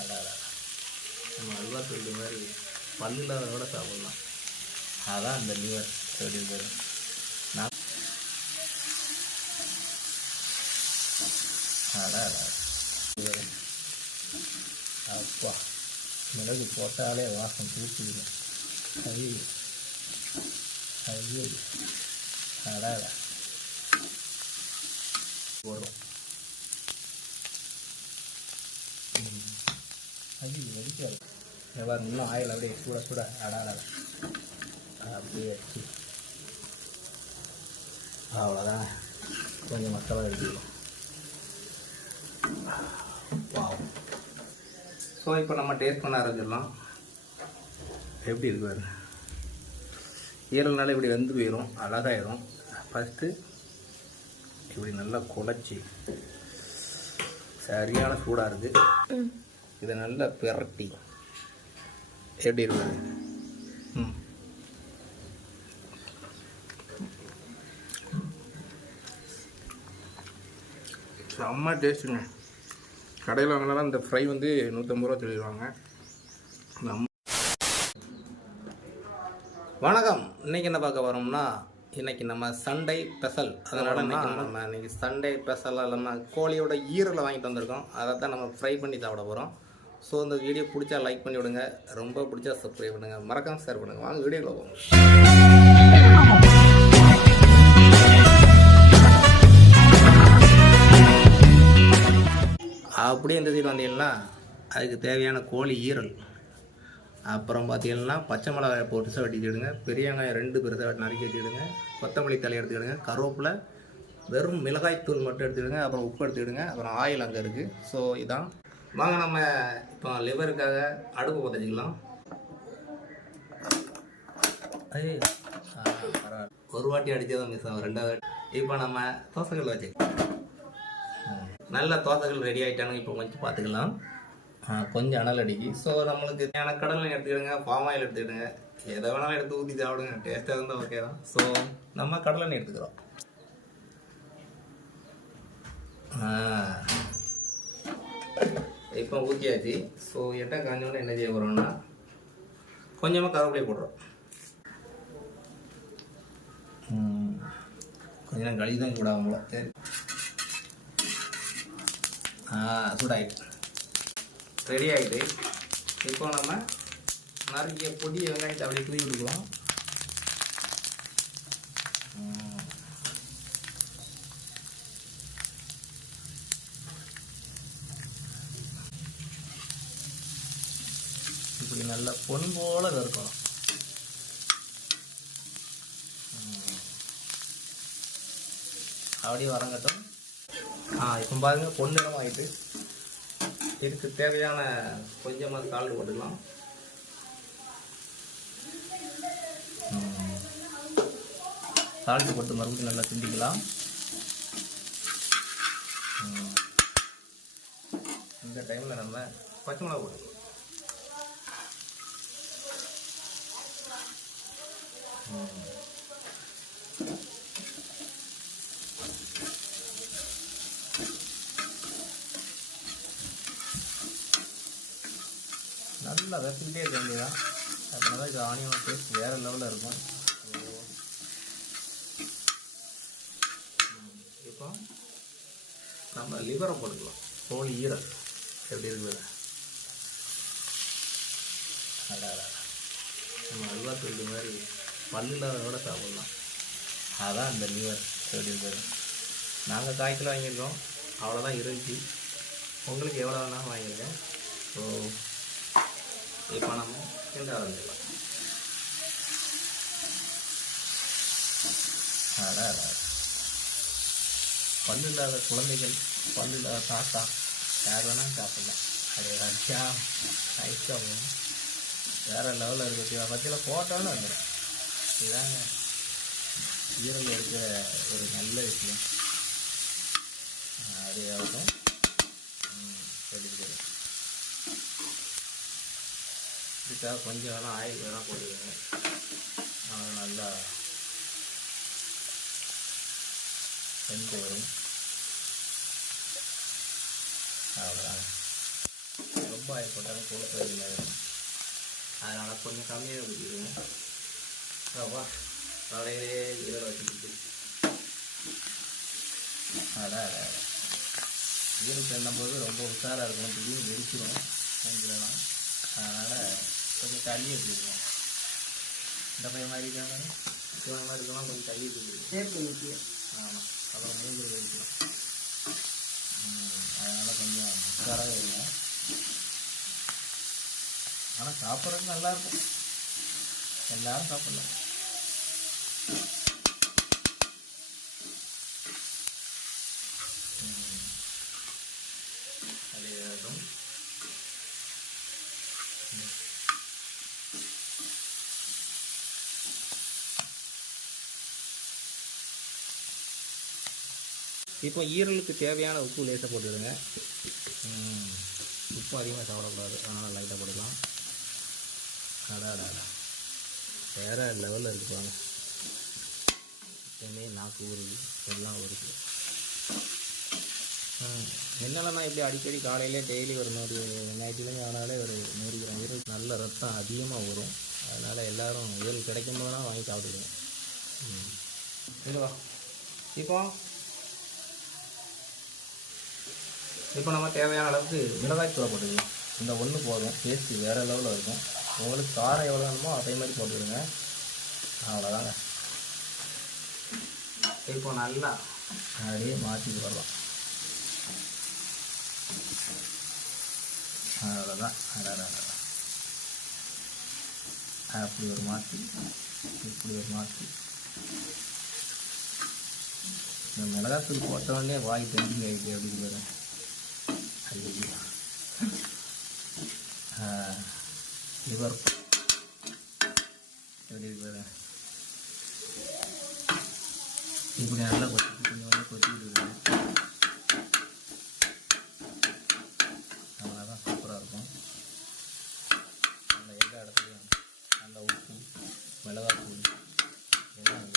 அதான் நம்ம அல்வா சொல்லிட்டு மாதிரி பல்லில்லாதோட சாப்பிட்லாம். அதான் அந்த லிவர் எப்படி பேர். நான் அதான் அப்பா மிளகு போட்டாலே வாசம் தூக்கிடுங்க. ஐயோ ஐயோ அடாடா போடுறோம். ஐயோ வெடிக்காது. எவ்வளோ இன்னும் ஆயில் அப்படியே சூட சூட அடாடா அப்படியே வச்சு அவ்வளோதான். கொஞ்சம் மசாலா எடுத்துக்கலாம். வாவ். ஸோ இப்போ நம்ம டேஸ்ட் பண்ண ஆரம்பிச்சிடலாம். எப்படி இருக்கு பாரு. 7 நாள் இப்படி வந்து போயிடும், அழகாயிடும். ஃபஸ்ட்டு இப்படி நல்லா குழச்சி சரியான சூடாக இருக்குது. இதை நல்லா பிரட்டி எப்படி இருக்குது. செம்ம டேஸ்ட்டுங்க. கடையில் வாங்கினாலும் இந்த ஃப்ரை வந்து 150 ரூபா சொல்லிடுவாங்க. வணக்கம். இன்றைக்கி என்ன பார்க்க வரோம்னா, இன்றைக்கி நம்ம சண்டே ஸ்பெஷல். அதனால் இன்றைக்கி சண்டே ஸ்பெஷலாக இல்லாமல் கோழியோட ஈரலை வாங்கிட்டு வந்திருக்கோம். அதை தான் நம்ம ஃப்ரை பண்ணி சாப்பிட போகிறோம். ஸோ இந்த வீடியோ பிடிச்சா லைக் பண்ணி விடுங்க, ரொம்ப பிடிச்சா சப்ஸ்கிரைப் பண்ணுங்கள், மறக்காமல் ஷேர் பண்ணுங்கள். வாங்க வீடியோவில் போவோம். அப்படியே இந்த சைடு வந்தீங்கன்னா அதுக்கு தேவையான கோழி ஈரல், அப்புறம் பார்த்தீங்கன்னா பச்சை மிளகாய் போட்டு வெட்டிக்கிடுங்க, பெரிய வெங்காயம் 2 பெருசாக நறுக்கி வச்சுக்கிடுங்க, கொத்தமல்லி தலை எடுத்துக்கிடுங்க, கருவேப்பிலை, வெறும் மிளகாய்த்தூள் மட்டும் எடுத்துக்கிடுங்க, அப்புறம் உப்பு எடுத்துக்கிடுங்க, அப்புறம் ஆயில் அங்கே இருக்குது. ஸோ இதான். வாங்க நம்ம இப்போ லிவருக்காக அடுப்பு பற்ற வச்சுக்கலாம். பரவாயில்ல, ஒரு வாட்டி அடித்ததான் மிஸ் ஆகும், 2வது வாட்டி. இப்போ நம்ம தோசைகள் வச்சு நல்ல தோசைகள் ரெடி ஆகிட்டானுங்க. இப்போ கொஞ்சம் பார்த்துக்கலாம். கொஞ்சம் அனல் அடிக்கி. ஸோ நம்மளுக்கு தேவையான கடலை எடுத்துக்கிடுங்க, பாம் ஆயில் எடுத்துக்கிடுங்க, எதை வேணாலும் எடுத்து ஊற்றி சாப்பிடுங்க, டேஸ்ட்டாக இருந்தால் ஓகே தான். ஸோ நம்ம கடலை எடுத்துக்கிறோம். இப்போ ஊற்றியாச்சு. ஸோ எட்டை காஞ்சோன்னு என்ன செய்ய போகிறோம்னா, கொஞ்சமாக கருவேப்பிலை போடுறோம். கொஞ்சம் நேரம் கழி தான் சூடாகும்ல. சரி, சூடாகிட்டு ரெடி ஆகிட்டு. இப்போ நம்ம நறுக்கிய பொடி வெங்காயத்தை அப்படியே தூவி விட்டுக்கலாம். இப்படி நல்லா பொன் போல இருக்கணும். அப்படியே வரங்கட்டும். இப்போ பாருங்க, பொன்னிறம் ஆகிட்டு. இதுக்கு தேவையான கொஞ்சமாக சால்ட் போட்டுக்கலாம். சால்ட்டு போட்டு மறுபடியும் நல்லா கிண்டிக்கலாம். இந்த டைமில் நம்ம பச்சை மிளகா போட்டுக்கலாம். நல்லா வச்சுக்கிட்டே இருக்க வேண்டியதான். அதனால இது ஆனியன் டேஸ்ட் வேறு லெவலில் இருக்கும். இப்போ நம்ம லிவரை போட்டுக்கலாம். கோழி ஈரல் எப்படி இருக்குது. நம்ம அல்வா சொல்லிட்டு மாதிரி பல்லில்லாதோட சாப்பிட்லாம். அதான் அந்த லிவர் எப்படி இருக்குது. நாங்கள் 1/4 கிலோ வாங்கியிருக்கோம், அவ்வளோதான் இருந்துச்சு. உங்களுக்கு எவ்வளோ வேணாலும் வாங்கியிருக்கேன். ஸோ இப்போ நம்ம கிண்ட ஆரம்பிக்கலாம். பல்லு இல்லாத குழந்தைகள், பல்லு இல்லாத தாத்தா, யார் வேணாலும் சாப்பிடலாம். அது ரஷ்யா ஐஸ்டம் வேறு லெவலில் இருக்குது. பற்றியில் போட்டோன்னு வந்துடும். இதுதாங்க ஈரல் இருக்கிற ஒரு நல்ல விஷயம். அதே ஆகும் சொல்லிக்கிறேன். இதுக்காக கொஞ்சம் வேணால் ஆயில் வேணால் போட்டுக்கோங்க. அது நல்லா வெந்து வரும். அவ்வளோதான். ரொம்ப ரொம்ப ஆயில் போட்டாலும் கொழுப்பு அதிகமாகிடும். அதனால் கொஞ்சம் கம்மியாக ஊற்றிடுங்க. வா காலையிலே ஈரல் வச்சுக்கிட்டு ஈரல் பண்ணும்போது ரொம்ப உஷாராக இருக்கும். திடீர்னு வெடிச்சிடும் செஞ்சிடலாம். அதனால் கொஞ்சம் தள்ளி வச்சுருக்கோம். இந்த பையன் மாதிரி இருக்காங்க, இவங்க மாதிரி இருக்கலாம். கொஞ்சம் தள்ளி வச்சுருக்கோம் சேர்த்து ஊற்றி. ஆமாம், அப்புறம் மூஞ்சில் வெடிச்சிடும். அதனால் கொஞ்சம் உஷாராக இருங்க. ஆனால் சாப்பிட்றதுக்கு நல்லாயிருக்கும், எல்லோரும் சாப்பிட்லாம். இப்போ ஈரலுக்கு தேவையான உப்பு லேசாக போட்டுடுங்க. உப்பு அதிகமாக சாப்பிடக்கூடாது, அதனால் லைட்டாக போட்டுக்கலாம். அடாடா வேறு லெவலில் இருக்குது பாருங்க. எப்பவுமே நாக்கு ஊறுது, எல்லாம் ஊறுது. என்னெல்லாம் இப்படி அடிக்கடி காலையிலே டெய்லி ஒரு 100 ஞாயிற்றுக்கிழமை ஆனாலே ஒரு 100 கிராம் ஈரல் நல்ல ரத்தம் அதிகமாக வரும். அதனால் எல்லோரும் ஈரல் கிடைக்கும் போதெல்லாம் வாங்கி சாப்பிடுங்க. இதுவா இப்போ நம்ம தேவையான அளவுக்கு மிளகாய் தூளை போட்டுக்கலாம். இந்த ஒன்று போதும், டேஸ்ட்டு வேறு லெவலில் இருக்கும். உங்களுக்கு காரம் எவ்வளோ வேணுமோ அதே மாதிரி போட்டுவிடுங்க. அவ்வளோதாங்க. இப்போ நல்லா அப்படியே மாற்றிட்டு வரலாம். அவ்வளோதான். அப்படி ஒரு மாற்றி, இப்படி ஒரு மாற்றி. இந்த மிளகாத்தூள் போட்டவொடனே வாய் பெண்டிங் ஆகிட்டு அப்படின்னு பாருங்க. லிவர் எப்படி பாருங்க. இப்படி நல்லா கொஞ்சம் வந்து கொத்திட்டு இருக்கணும். அவ்வளோதான், சூப்பராக இருக்கும். நல்ல எல்லா இடத்துலையும் நல்ல உப்பு மிளகாத்தூள் எல்லாம்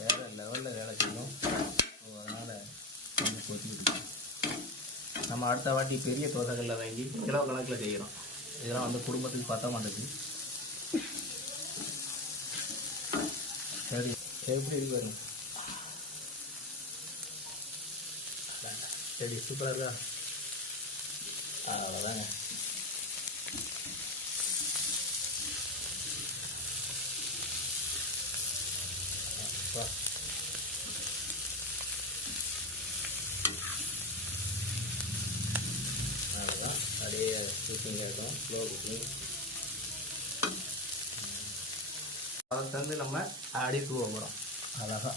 வேறு லெவலில் வேலை செய்யும். அதனால் கொஞ்சம் கொத்திட்டு இருக்கோம். நம்ம அடுத்த வாட்டி பெரிய தோசைகளில் வாங்கி கிலோ கணக்கில் செய்கிறோம். இதெல்லாம் வந்து குடும்பத்துக்கு பத்த மாட்டேங்குது. சரி, எப்படி இருக்கு பாருங்க. சரி, சூப்பராக இருக்கா? அவ்வளோதாங்க. அவ்வளோதான், அப்படியே குக்கிங்காக இருக்கும், ஸ்லோ குக்கிங். அதை தந்து நம்ம அடி தூவ போகிறோம். அழகாக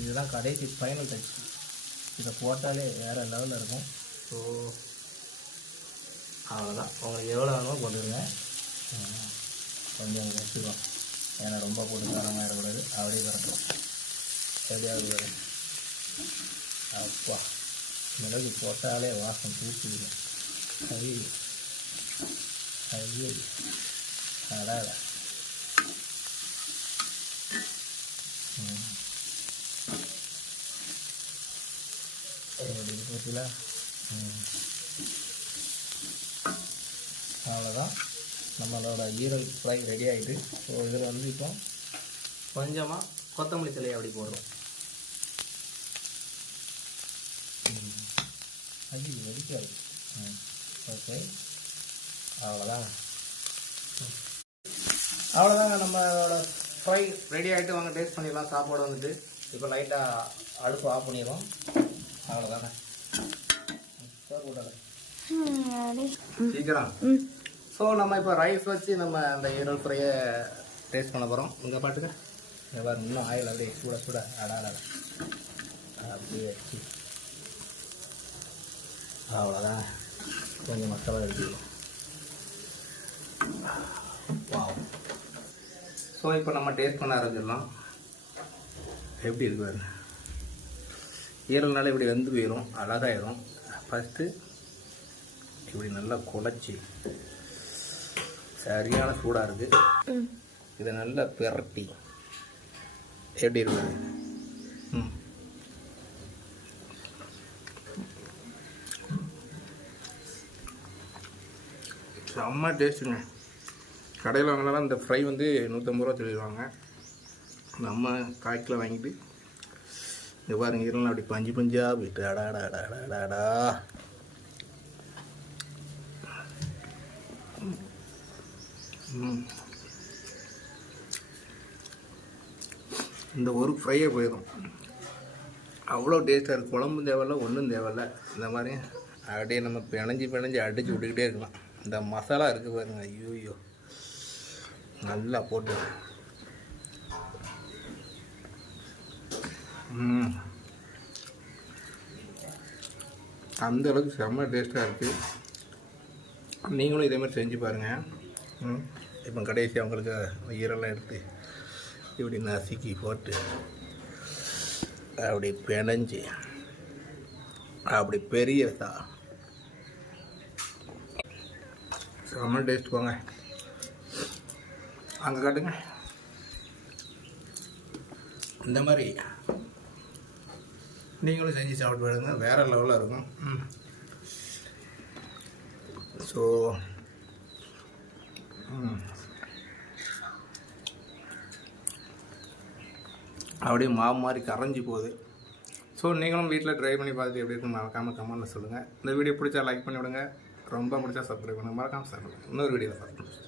இதுதான் கடைசி ஃபைனல் டச். இதை போட்டாலே வேறு லெவலில் இருக்கும். ஸோ அவ்வளோதான், உங்களுக்கு எவ்வளோ வேணுமோ போட்டுருங்க. கொஞ்சம் வச்சுக்கோம், ஏன்னா ரொம்ப போட்டு காரமாக இருக்கக்கூடாது. அப்படியே வரட்டும். எப்படியாவது வரும். அப்பா, மிளகு போட்டாலே வாசம் தூக்கிடுங்க. ஐயோ அடாட. எப்படி போச்சுல? அவ்வளோதான், நம்மளோட ஈரல் ஃப்ரை ரெடி ஆகிட்டு. ஸோ இதில் வந்து இப்போ கொஞ்சமாக கொத்தமல்லி தழையை அப்படி போடுறோம். அது வெடிக்காது. ஓகே, அவ்வளோதாங்க. நம்மளோட ஃப்ரை ரெடி ஆகிட்டு வாங்க டேஸ்ட் பண்ணிடலாம். சாப்பாடு வந்துட்டு இப்போ லைட்டாக அடுப்பு ஆஃப் பண்ணிடுவோம். அவ்வளோதாங்க. சீக்கிரம். ஸோ நம்ம இப்போ ரைஸ் வச்சு நம்ம அந்த ஈரல் ஃப்ரையை டேஸ்ட் பண்ண போகிறோம். இங்கே பாட்டுங்க, எவ்வாறு இன்னும் ஆயில் அப்படியே சூட சூட அடாட அப்படியே வச்சு அவ்வளோதான். கொஞ்சம் மசாலா எடுத்துக்கலாம். வாவ். ஸோ இப்போ நம்ம டேஸ்ட் பண்ண ஆரம்பிச்சிடலாம். எப்படி இருக்கு பாருங்க. ஈரல்னால இப்படி வெந்து போயிடும், அழகாயிடும். ஃபஸ்ட்டு இப்படி நல்லா குழச்சி, சரியான சூடாக இருக்குது, இதை நல்லா பிரட்டி எப்படி இருக்குது. செம்ம டேஸ்ட்டுங்க. கடையில் வாங்கினாலும் இந்த ஃப்ரை வந்து 150 ரூபா சொல்லிடுவாங்க. நம்ம காய்க்கில் வாங்கிட்டு இது பாருங்க, ஈரலாம் அப்படி பஞ்சு பஞ்சாக போயிட்டு அடாடாடாடாடா. இந்த ஒரு ஃப்ரையே போயிடும், அவ்வளோ டேஸ்ட்டாக இருக்குது. குழம்பும் தேவையில்ல, ஒன்றும் தேவையில்ல. இந்த மாதிரி அப்படியே நம்ம பிணைஞ்சி அடித்து விட்டுக்கிட்டே இருக்கலாம். இந்த மசாலா இருக்குது பாருங்க, ஐயோ நல்லா போட்டு அந்த அளவுக்கு செம்ம டேஸ்ட்டாக இருக்குது. நீங்களும் இதே மாதிரி செஞ்சு பாருங்கள். இப்போ கடைசி அவங்களுக்கு ஈரெல்லாம் எடுத்து இப்படி நசுக்கி போட்டு அப்படி பிணைஞ்சி அப்படி பெரியதா செம்ம டேஸ்ட் போங்க. அங்கே காட்டுங்க. இந்த மாதிரி நீங்களும் செஞ்சு சாப்பிட்டு பாருங்க, வேறு லெவலில் இருக்கும். ஸோ அப்படியே மாவு மாதிரி கரைஞ்சி போகுது. ஸோ நீங்களும் வீட்டில் ட்ரை பண்ணி பார்த்துட்டு எப்படி இருக்குன்னு மறக்காமல் கமெண்ட்டில் சொல்லுங்கள். இந்த வீடியோ பிடிச்சா லைக் பண்ணி விடுங்க, ரொம்ப பிடிச்சா சப்ஸ்கிரைப் பண்ணுங்கள், மறக்காமல் சாப்பிடுங்க. இன்னொரு வீடியோவில் பார்த்துக்கலாம்.